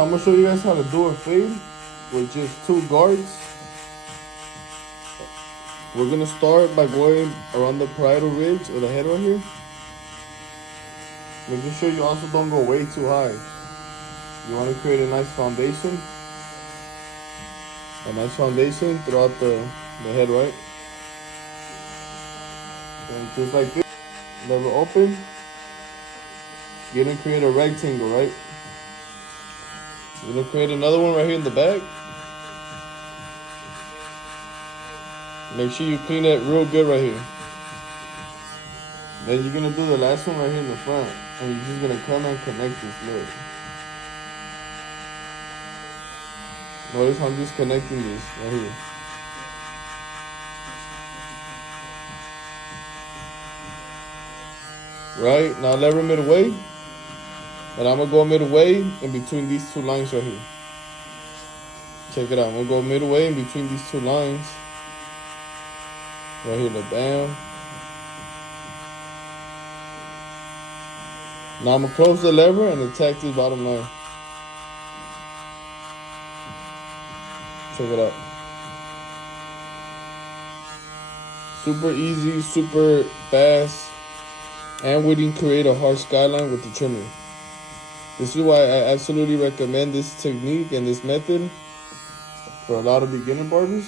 I'm gonna show you guys how to do a fade with just two guards. We're gonna start by going around the parietal ridge of the head right here. Making sure you also don't go way too high. You want to create a nice foundation. A nice foundation throughout the head, right? And just like this, lever open. You're gonna create a rectangle, right? You're gonna create another one right here in the back. Make sure you clean it real good right here. Then you're gonna do the last one right here in the front. And you're just gonna come and connect this, look. Notice I'm just connecting this right here. Right, now lever midway. And I'm gonna go midway in between these two lines right here. Check it out, I'm gonna go midway in between these two lines. Right here, the bam. Now I'm gonna close the lever and attack this bottom line. Check it out. Super easy, super fast, and we didn't create a hard skyline with the trimmer. This is why I absolutely recommend this technique and this method for a lot of beginner barbers.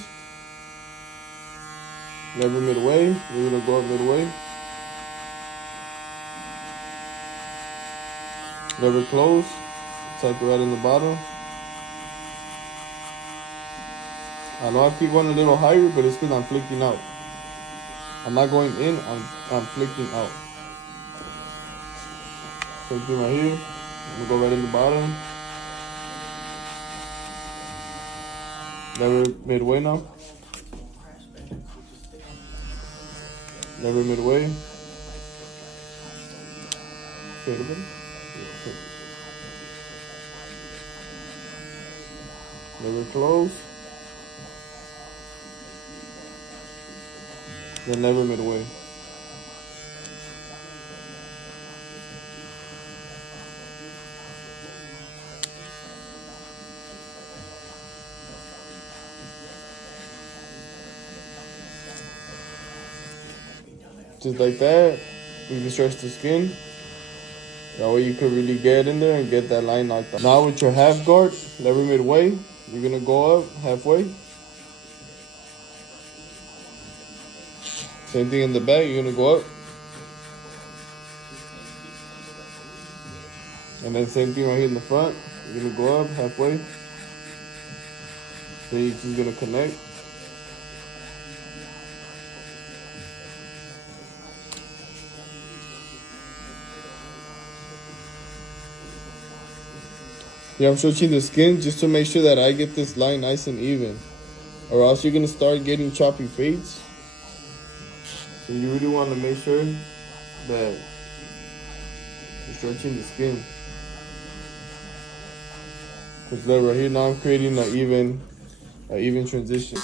Lever midway, we're gonna go up midway. Lever close, attack it right in the bottom. I know I keep going a little higher, but it's because I'm flicking out. I'm not going in, I'm flicking out. Same thing right here. I'm gonna go right in the bottom. Lever midway now. Lever midway. Fade a bit. Lever close. Then lever midway. Just like that, you can stretch the skin. That way you can really get in there and get that line knocked out. Now with your half guard, lever midway, you're gonna go up halfway. Same thing in the back, you're gonna go up. And then same thing right here in the front, you're gonna go up halfway. Then you're just gonna connect. Yeah, I'm stretching the skin just to make sure that I get this line nice and even. Or else you're gonna start getting choppy fades. So you really want to make sure that you're stretching the skin. Because look right here, now I'm creating an even transition.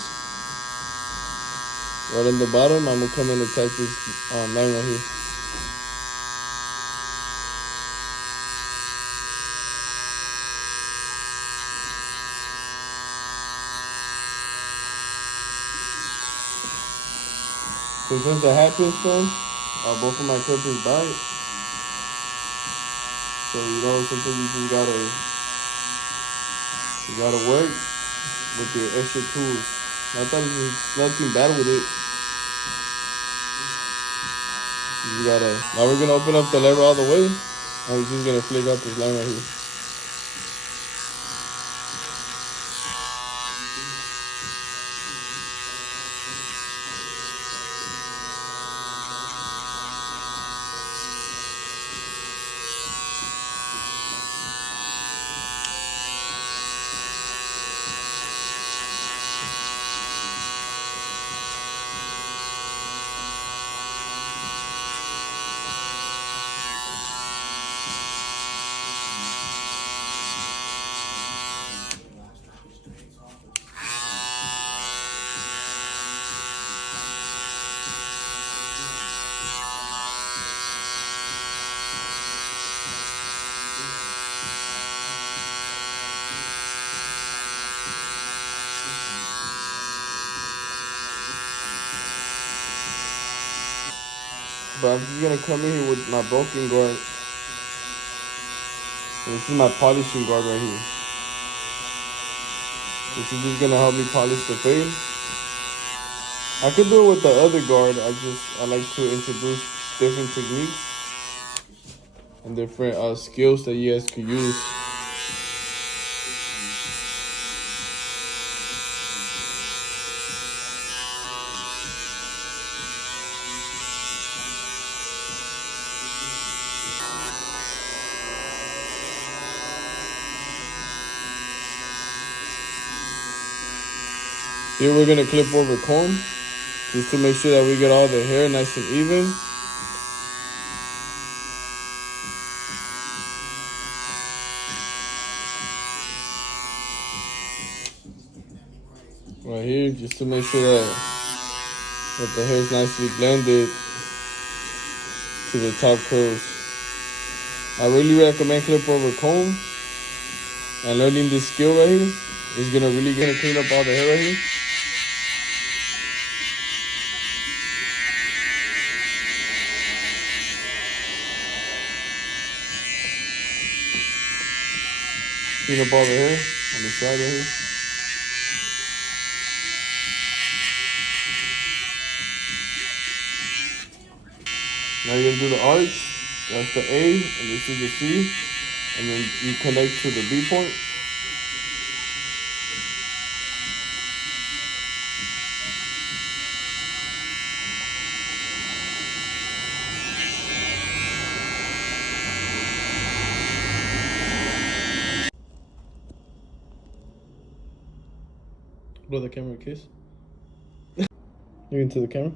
Right on the bottom, I'm gonna come and attack this line right here. So since that happens, fam, both of my clippers bite. So sometimes you just gotta work with your extra tools. I thought it was nothing bad with it. Now we're gonna open up the lever all the way, and we're just gonna flick out this line right here. But I'm just gonna come in here with my broken guard. And this is my polishing guard right here. This is just gonna help me polish the fade. I could do it with the other guard. I like to introduce different techniques and different skills that you guys could use. Here we're gonna clip over comb just to make sure that we get all the hair nice and even. Right here, just to make sure that the hair is nicely blended to the top curls. I really recommend clip over comb, and learning this skill right here is really gonna clean up all the hair right here. Clean up all the hair on the side right here. Now you're gonna do the arch. That's the A, and this is the C, and then you connect to the B point. Blow the camera, kiss. Look into the camera.